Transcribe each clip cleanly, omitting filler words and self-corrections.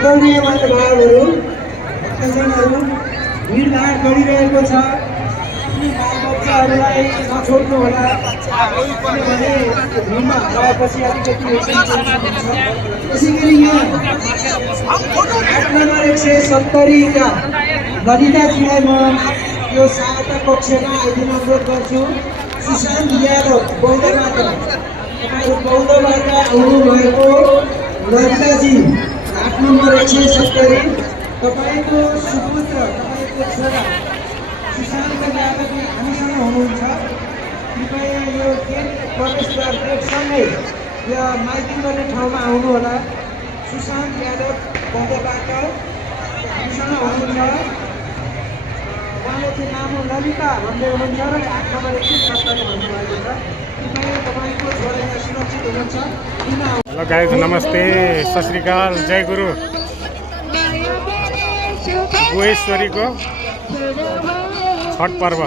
आदरणीय महानुभावहरू, भक्तजनहरू, भिडभाड बढिरहेको छ। बालबच्चाहरूलाई नछोड्नु होला, किनभने भिडमा गएपछि अलिकति त्यसै गरी यहाँ 8 नम्बर 170 का ललिताजीलाई म यो सहायता कक्षमा आइदिन अनुरोध गर्छु। सुशान्त यादव बौद्धबाट, तपाईँ बौद्धबाट आउनुभएको ललिताजी 8 नम्बर 170, तपाईको सुपुत्र, तपाईको छोरा सुशान्त यादव हामीसँग हुनुहुन्छ। कृपया यो गेट प्रवेशद्वार गेटसँगै यो माइकिङ गर्ने ठाउँमा आउनु होला। सुशान्त यादव बौद्धबाट हामीसँग हुनुहुन्छ। उहाँले चाहिँ नाम ललिता भन्दै हुनुहुन्छ र 8 नम्बर 170 भन्नुभएको छ। कृपया तपाईँको छोरा यहाँ सुरक्षित हुनुहुन्छ। हेलो गाइज, नमस्ते, सत श्री अकाल, जय गुरु। गुहेश्वरीको छठ पर्व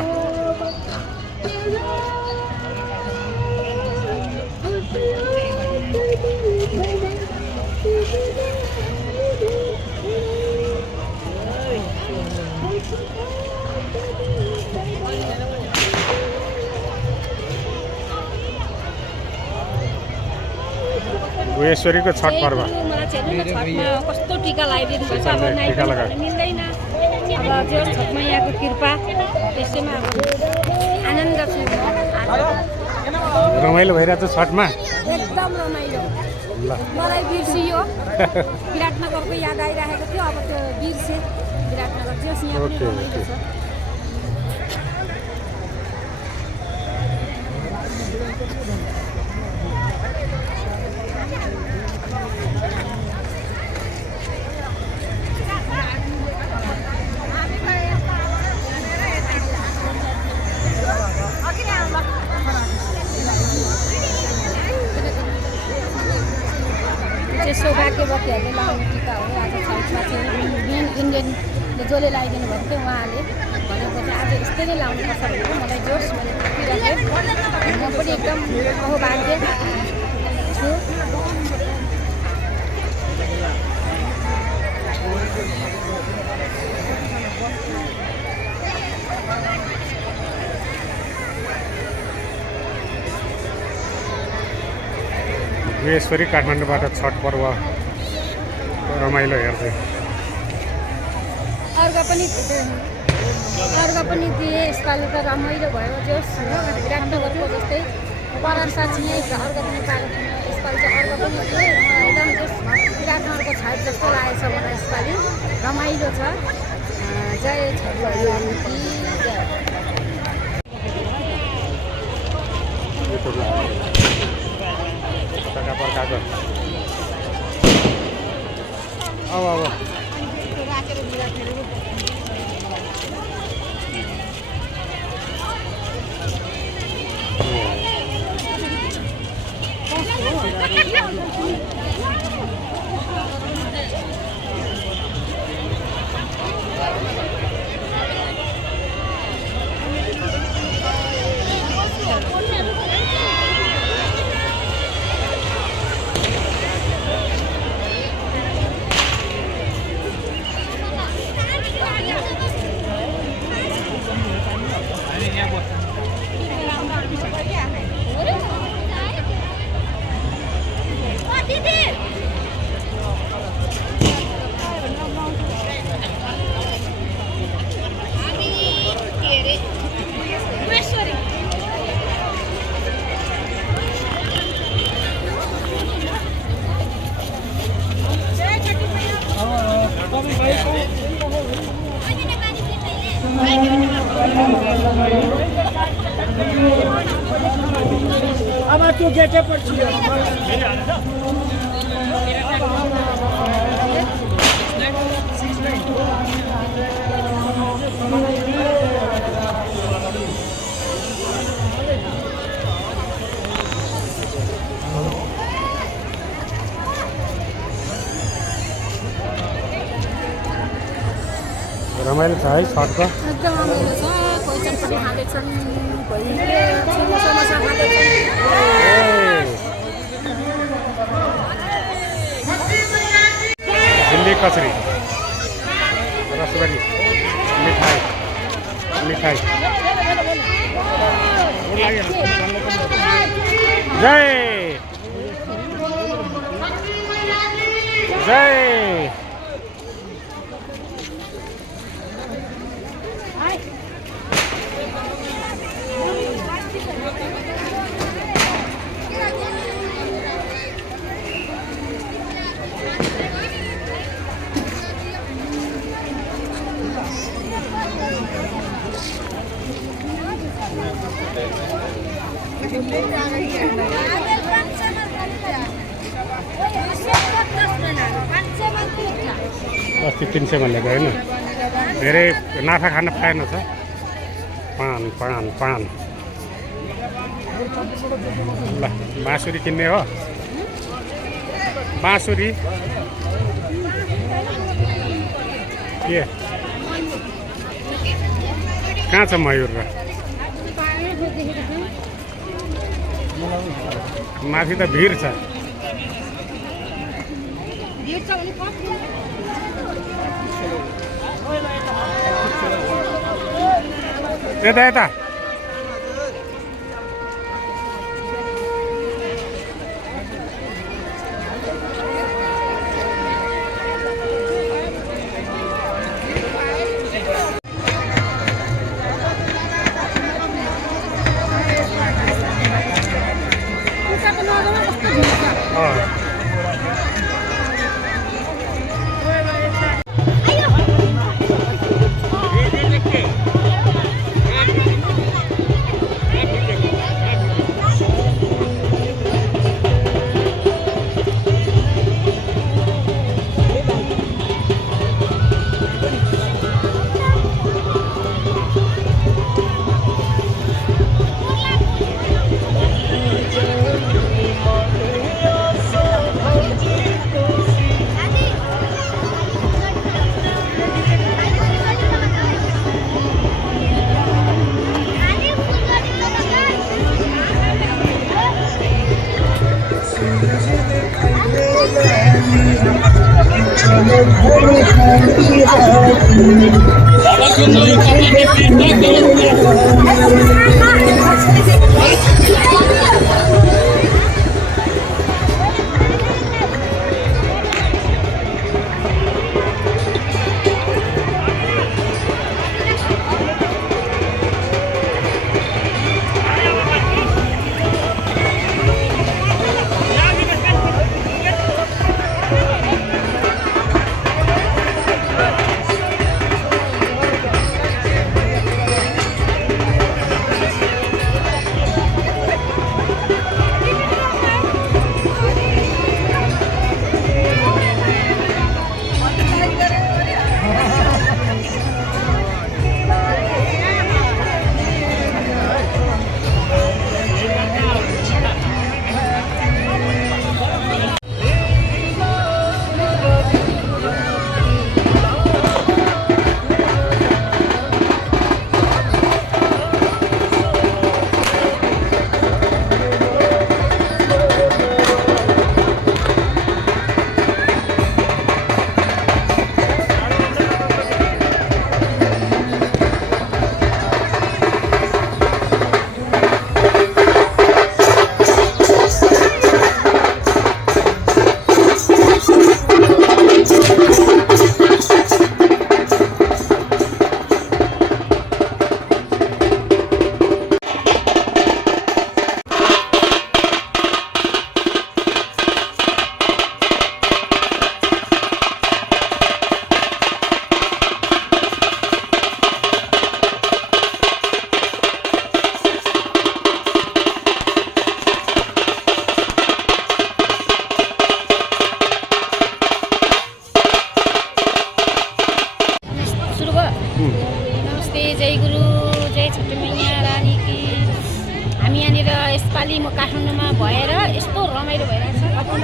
गुहेश्वरीको छठ पर्व कस्तो टिका लगाइदिनु पर्छ, अब मिल्दैन। अब जो छठमा यहाँको कृपा, त्यसैमा आनन्द छ। रमाइलो भइरहेको छ छठमा, एकदम रमाइलो। मलाई बिर्सियो, विराटनगरको याद आइरहेको थियो। अब त्यो बिर्से विराटनगर जोस् यहाँ पनि रमाइलो छ। सौभाग्यवतीहरूले लगाउने टिका हो। आज छठमा चाहिँ मेन इन्डियनले जसले लगाइदिनु भएको थियो उहाँले भनेको चाहिँ आज यस्तै नै लाउनुपर्छ भनेको मलाई जोस् मैले देखिरहेँ। म पनि एकदम अहोभाग्य छु। गुहेश्वरी काठमाडौँबाट छठ पर्व रमाइलो हेर्दै अर्घ पनि दिए। यसपालि त रमाइलो भयो। जोस् विराटनगरको जस्तै परार साक्षी नै अर्को पनि पाएको थिएन यसपालि चाहिँ अर्को पनि थिएँ एकदम त्यस विराटनगरको छाइट जस्तो लागेको छ मलाई यसपालि रमाइलो छ जय छठबहादुर की जय अब राखेर बिराखेर अब त्यो गेटे पछि रमाइलो छ है छठको एकदम रमाइलो छ कोही चटपटी खाँदैछन् कोही समोसा खाँदैछन् झिल्ली कचरी रसबरी मिठाई मिठाई जय जय अस्ति 300 भनेको होइन धेरै नाफा खान पाएन छ पान पान पान ल बाँसुरी किन्ने हो बाँसुरी के कहाँ छ मयूर र माथि त भिड छ यता यता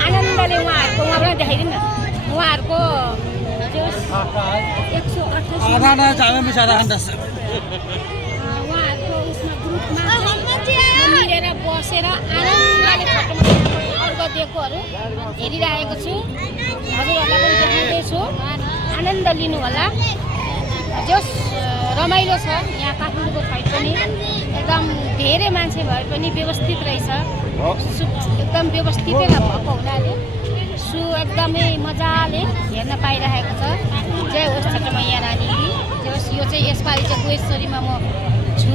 आनन्दले उहाँहरूको उहाँबाट देखाइदिनु न उहाँहरूको जो 128 उहाँहरूको उसमा ग्रुपमा मिलेर बसेर आनन्दले छठमा अर्घ दिएकोहरू हेरिरहेको छु हजुरहरूलाई पनि देखाउँदैछु आनन्द लिनु होला जस रमाइलो छ यहाँ काठमाडौँको फाइट पनि एकदम धेरै मान्छे भए पनि व्यवस्थित रहेछ एकदम व्यवस्थितै भएको हुनाले एकदमै मजाले हेर्न पाइरहेको छ जय होस् छठमैया रानी जय होस् यो चाहिँ यसपालि चाहिँ गोएश्वरीमा म छु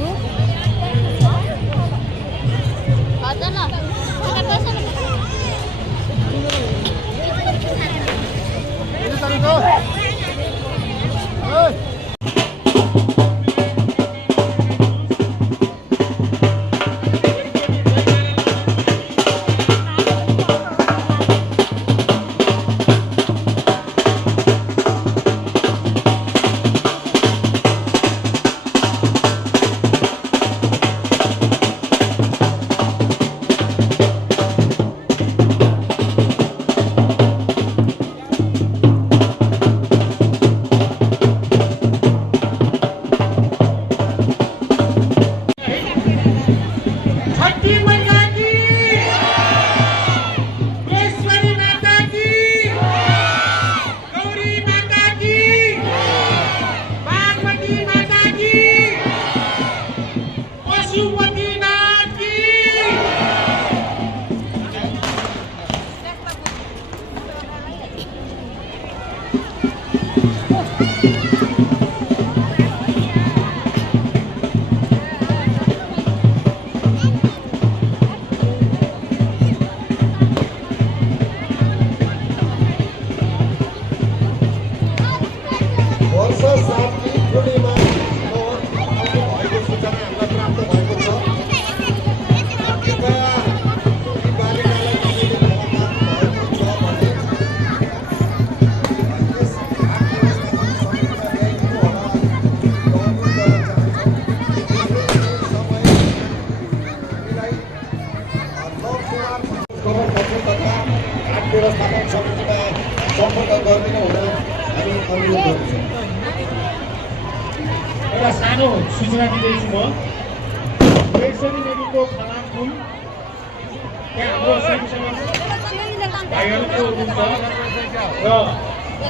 व्यवस्थापन समितिमा सम्पर्क गरिदिनु हुन हामी अनुरोध गर्दछौँ। एउटा सानो सूचना दिँदैछु म गोएश्वरी नदीको खनाल पुल त्यहाँ हाम्रो स्वयंसेवक भाइहरूको हुनुहुन्छ र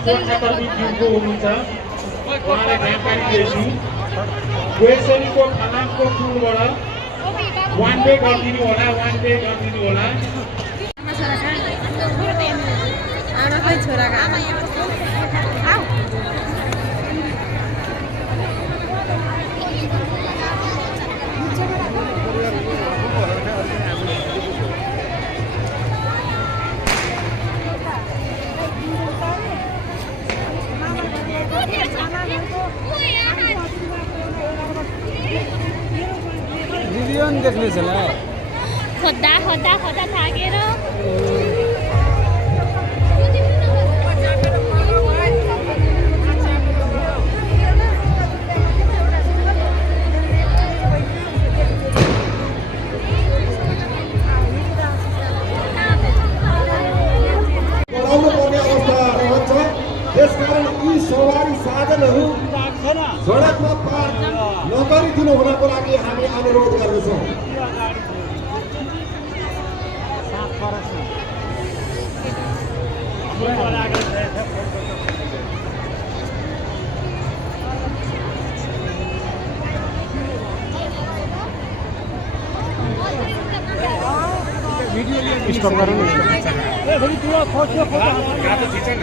गोर्खाकर्मी टिमको हुनुहुन्छ उहाँलाई जानकारी दिएछु गोएश्वरीको खनालको पुलबाट वान वे गरिदिनु होला छोराको आमा भिडियो नि देख्ने छ ल खोज्दा खोज्दा खोज्दा थाकेर त्यसकारण यी सवारी साधनहरू सडकमा पार नगरिदिनु हुनको लागि हामी अनुरोध गर्दछौँ। स्टप गरौँ न गातो खिच न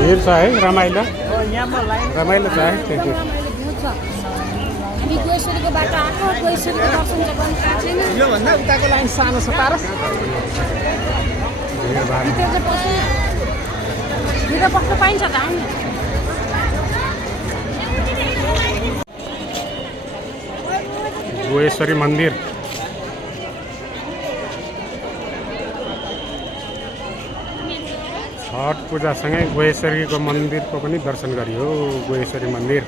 भिड छ है रमाइलो रमाइलो छ है त्यति रमाइलो भिड छ। हामी गएश्वरीको बाटो आएको गएश्वरीको दर्शन चाहिँ गर्नु पाएको छैन। योभन्दा उताको लाइन सानो छ पारस भिड भाड भित्र चाहिँ पस्नु भित्र पस्नु पाइन्छ त आउनु। गुहेश्वरी मन्दिर छठ पूजासँगै गुहेश्वरीको मन्दिरको पनि दर्शन गरियो गुहेश्वरी मन्दिर।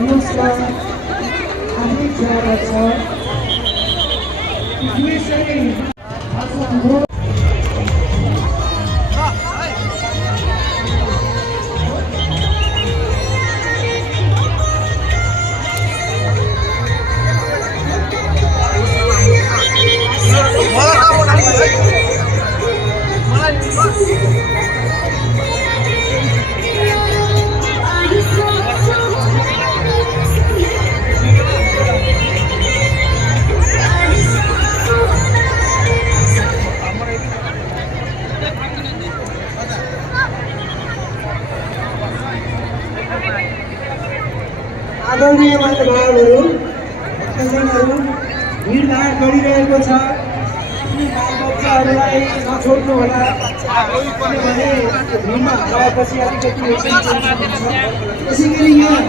नमस्कार हामी जाँदा छ गुहेश्वरी हाम्रो आदरणीय महानुभावहरू, भक्तजनहरू, भिडभाड बढिरहेको छ। बालबच्चाहरूलाई नछोड्नुहोला, किनभने भिडमा गएपछि अलिकति त्यसै गरी यहाँ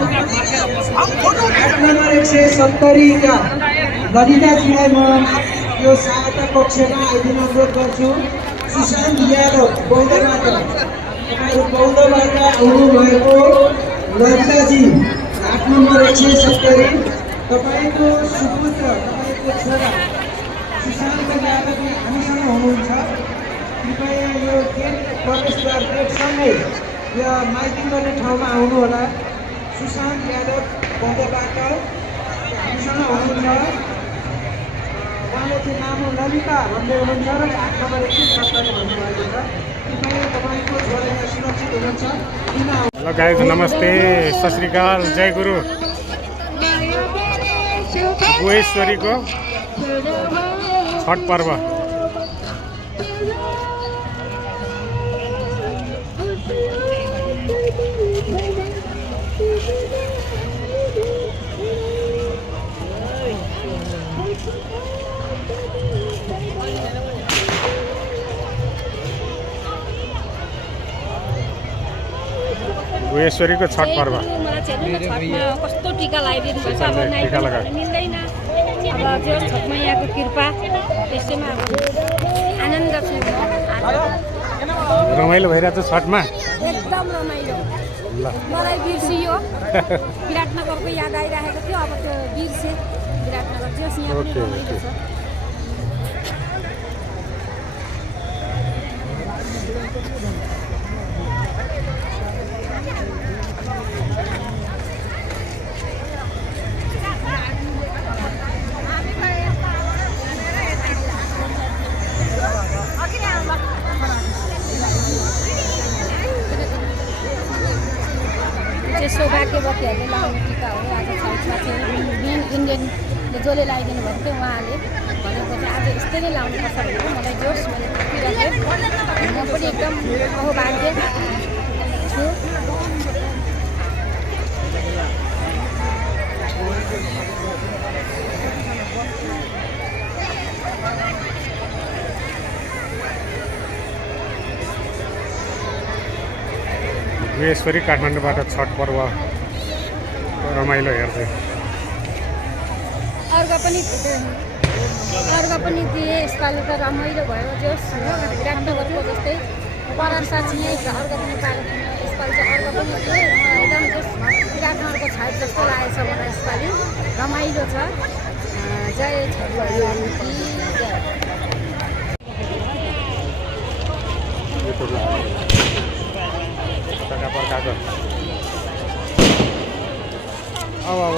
8 नम्बर 170 का ललिताजीलाई म यो सहायता कक्षमा आइदिन अनुरोध गर्छु। सुशान्त यादव बौद्धबाट, तपाईँहरू बौद्धबाट आउनुभएको ललिताजी 8 नम्बर 170, तपाईँको सुपुत्र, तपाईँको छोरा सुशान्त यादव हामीसँग हुनुहुन्छ। कृपया यो गेट प्रवेशद्वार गेटसँगै यो माइकिङ गर्ने ठाउँमा आउनुहोला। सुशान्त यादव बौद्धबाट हामीसँग हुनुहुन्छ। उहाँले चाहिँ नाम ललिता भन्दै हुनुहुन्छ र 8 नम्बर 170 भन्नुभएको छ। कृपया तपाईँको छोरा यहाँ सुरक्षित हुनुहुन्छ। हेलो गाइज, नमस्ते, सत श्री अकाल, जय गुरु। गुहेश्वरीको छठ पर्व गुहेश्वरीको छठ पर्व। कस्तो टिका लगाइदिनु भएछ, अब नाइ मिल्दैन। अब जो छठ मैयाको कृपा, त्यसैमा अब आनन्द छु म। रमाइलो भइरहेको छ छठमा, एकदम रमाइलो। मलाई बिर्सियो, विराटनगरको याद आइरहेको थियो। अब त्यो बिर्से विराटनगर थियो, यहाँ पनि रमाइलो छ। सौभाग्यवतीहरूले लाउने टिका हो। आज छठमा चाहिँ इन्डियनले जसले लगाइदिनु भएको थियो उहाँले भनेको चाहिँ आज यस्तै नै लाउनुपर्छ भनेर मलाई जोस् मैले राखेँ। म पनि एकदम अहोभाग्य छु। गुहेश्वरी काठमाडौँबाट छठ पर्व रमाइलो हेर्दै। अर्घ पनि दिए, यसपालि त रमाइलो भयो। जोस् विराटनगरको जस्तै परासा चाहिँ अर्घ पनि पाएको थिएन। यसपालि चाहिँ अर्घ पनि दिए, एकदम जोस् विराटनगरको छठ जस्तो लागेको छ मलाई यसपालि। रमाइलो छ। जय छठ भगवान् की जय। प्रकारको अब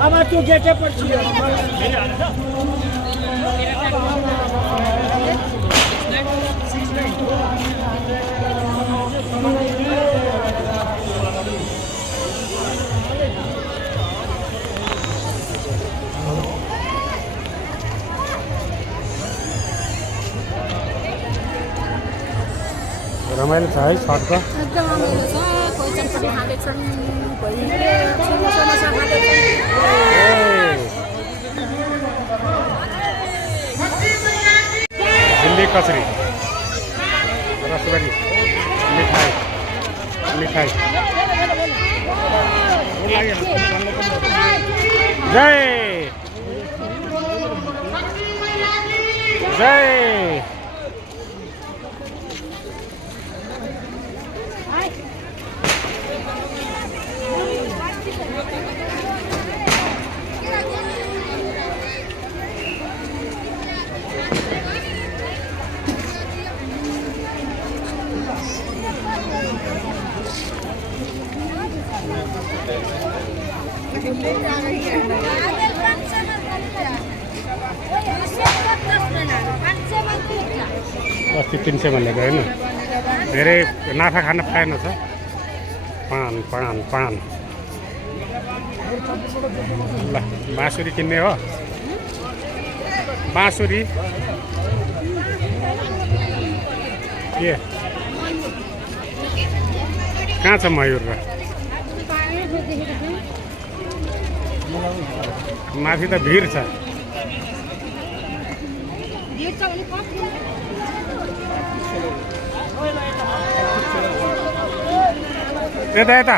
अब त्यो गेटे पछि रमाइलो छ है छठको। एकदम रमाइलो छ। कोही चटपटी खाँदैछन्, कोही समोसा खाँदैछन्। दिल्ली कसरी रसबरी मिठाई मिठाई जय जय अस्ति 300 भनेको होइन धेरै नाफा खान पाएन छ पान पान पान ल बाँसुरी किन्ने हो बाँसुरी के कहाँ छ मयूर र माथि त भिड छ यता यता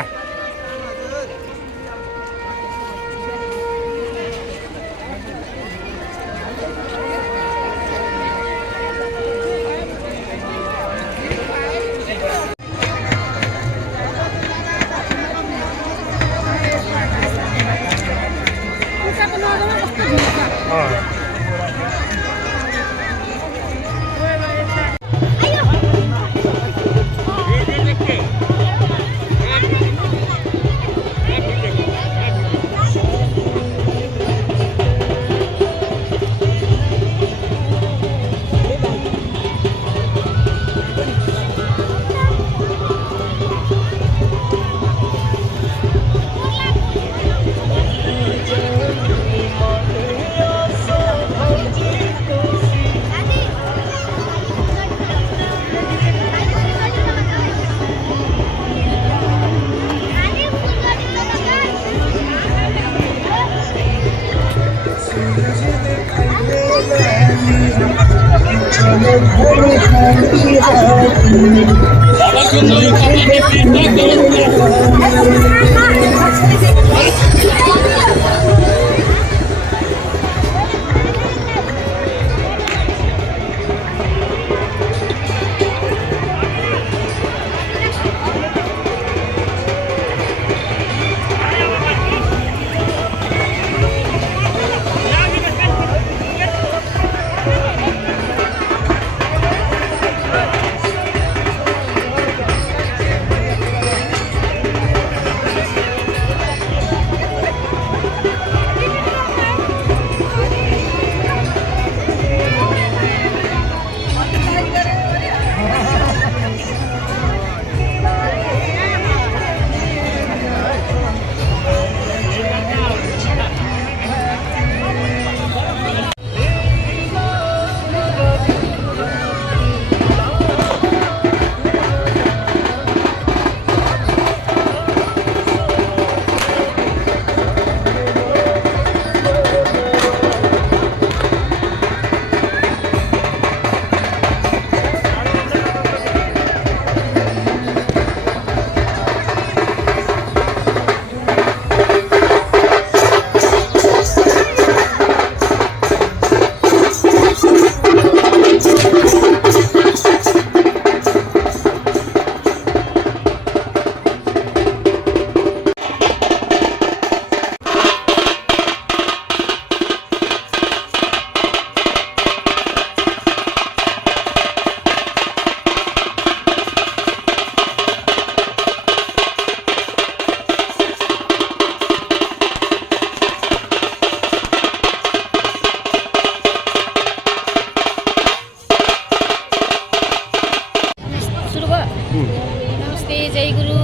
नमस्ते जय गुरु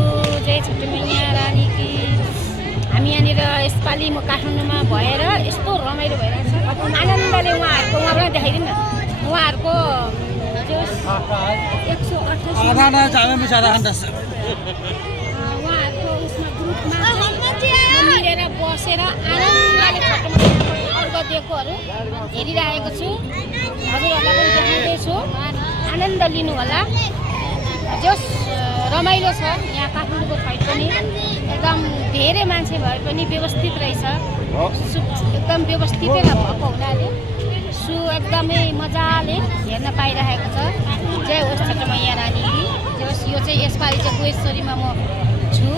जय छठी मैया रानी की हामी यहाँनिर यसपालि म काठमाडौँमा भएर यस्तो रमाइलो भइरहेको छ आनन्दले उहाँहरूको उहाँलाई देखाइदिउँ न उहाँहरूको उहाँहरूको उसमा ग्रुपमा मिलेर बसेर आनन्दले छठी मैयाको अर्घ दिएकोहरू हेरिरहेको छु। हजुरहरूलाई पनि देखाउँदैछु, आनन्द लिनु होला। जस रमाइलो छ यहाँ काठमाडौँको फाइट पनि एकदम धेरै मान्छे भए पनि व्यवस्थित रहेछ, एकदम व्यवस्थितै भएको हुनाले एकदमै मजाले हेर्न पाइरहेको छ। जय होस् छोटो मैया रानी की जय होस्। यो चाहिँ यसपालि चाहिँ गोएश्वरीमा म छु।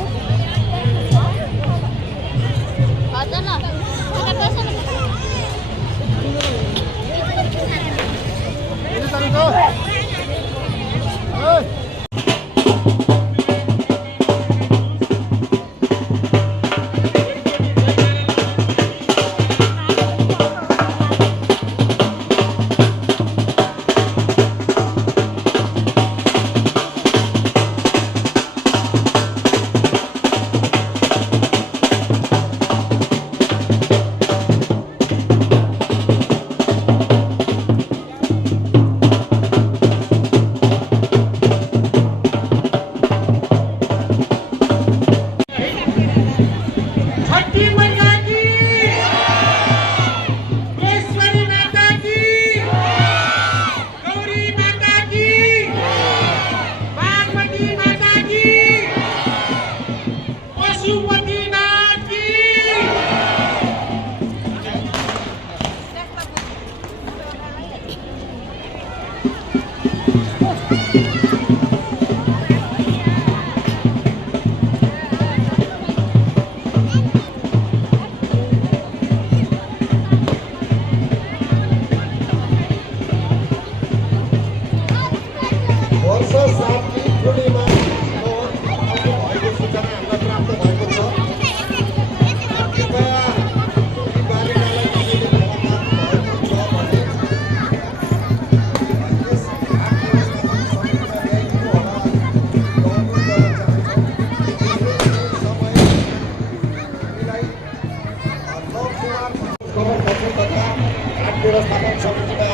व्यवस्थापन समितिमा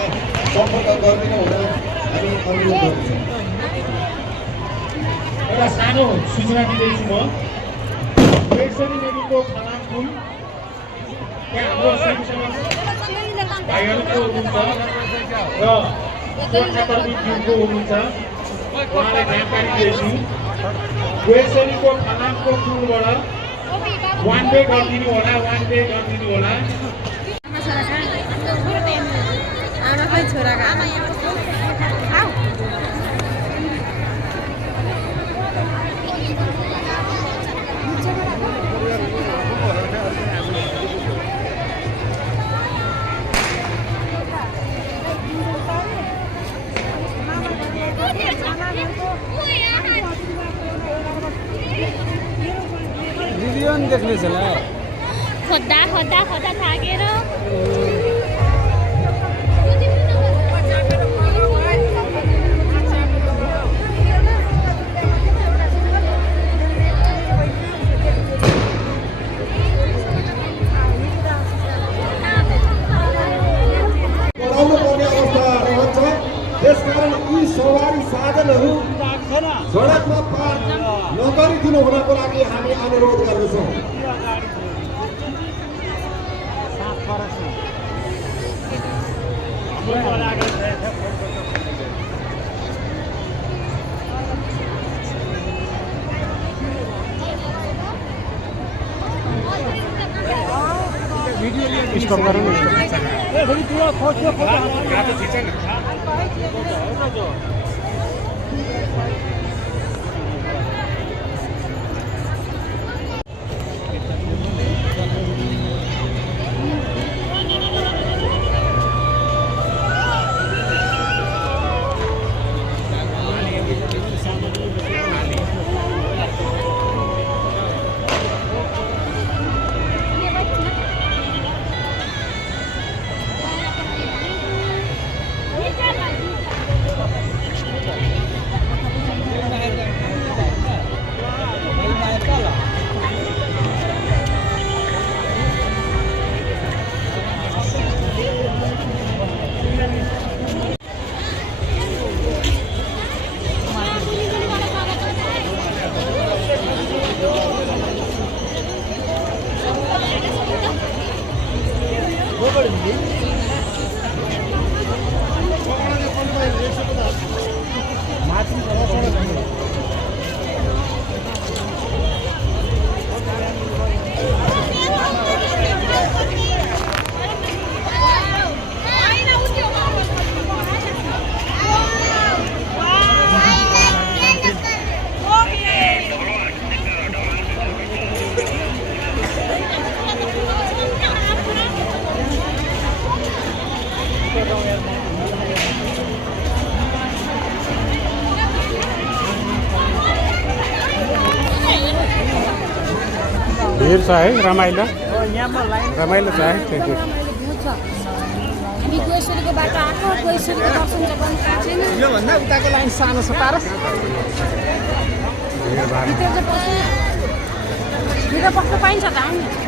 सम्पर्क गरिदिनु हुन हामी अनुरोध गर्छौँ। एउटा सानो सूचना दिँदैछु म। गोएश्वरी नदीको खनाल पुल त्यहाँ हाम्रो स्वयं सेवक भाइहरूको हुनुहुन्छ र सुरक्षाकर्मी टिमको हुनुहुन्छ, उहाँलाई जानकारी दिएछु। गोएश्वरीको खनालको पुलबाट वान वे गरिदिनु होला, वान वे गरिदिनु होला। छोराका देख्ने छ खोज्दा खोज्दा खोज्दा थाकेर त्यसकारण यी सवारी साधनहरू सडकमा पार नगरिदिनु हुनको लागि हामी अनुरोध गर्दछौँ। स्टप गर न। भिड छ है रमाइलो रमाइलो छ है त्यति रमाइलो भ्यू छ हामी गएश्वरीको बाटो आएको गएश्वरीको दर्शन चाहिँ गर्नु पाएको छैन योभन्दा उताको लाइन सानो छ पारस भिडभाड भित्र चाहिँ पस्नु भित्र पस्नु पाइन्छ त आउनु